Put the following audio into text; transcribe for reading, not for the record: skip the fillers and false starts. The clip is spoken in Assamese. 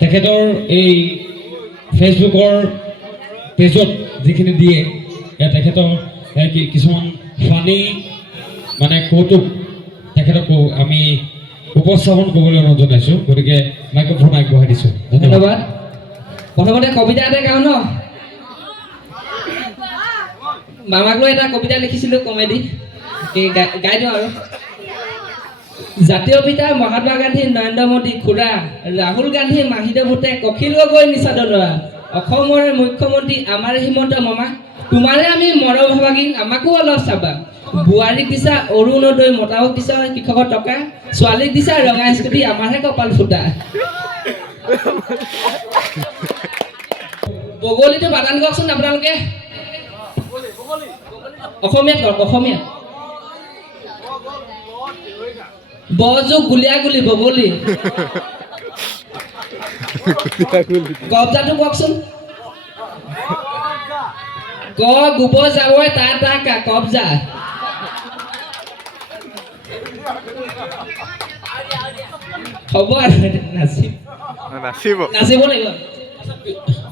তেখেতৰ এই ফেচবুকৰ পেজত যিখিনি দিয়ে তেখেতৰ কিছুমান ফানি মানে কৌতুক তেখেতক আমি উপস্থাপন কৰিবলৈ অনুৰোধ জনাইছোঁ গতিকে মাইক্ৰফোন আগবঢ়াই দিছোঁ ধন্যবাদ প্ৰথমতে কবিতা এটা গাওঁ ন মামাক লৈ এটা কবিতা লিখিছিলোঁ কমেডি গাই দিওঁ আৰু জাতীয় পিতা মহাত্মা গান্ধী নৰেন্দ্ৰ মোদী খুৰা ৰাহুল গান্ধী মাহিদে ভূতে কখিল গগৈ নিচা দলৰা অসমৰ মুখ্যমন্ত্ৰী আমাৰ হিমন্ত মামা তোমাৰে আমি মৰম ভাগিন আমাকো অলপ চাবা বোৱাৰীক দিছা অৰুণোদয় মতাওক দিছা কৃষকৰ টকা ছোৱালীক দিছা ৰঙা স্কুটি আমাৰহে কপাল ফুটা বগলীটো বাগান কওকচোন আপোনালোকে অসমীয়াত কওক অসমীয়াত বজোক গুলিয়াগুলি বগলী কবজাটো কওকচোন গ গোবৰ যাবই তা কবজা হ'ব আৰু নাচিব লাগিব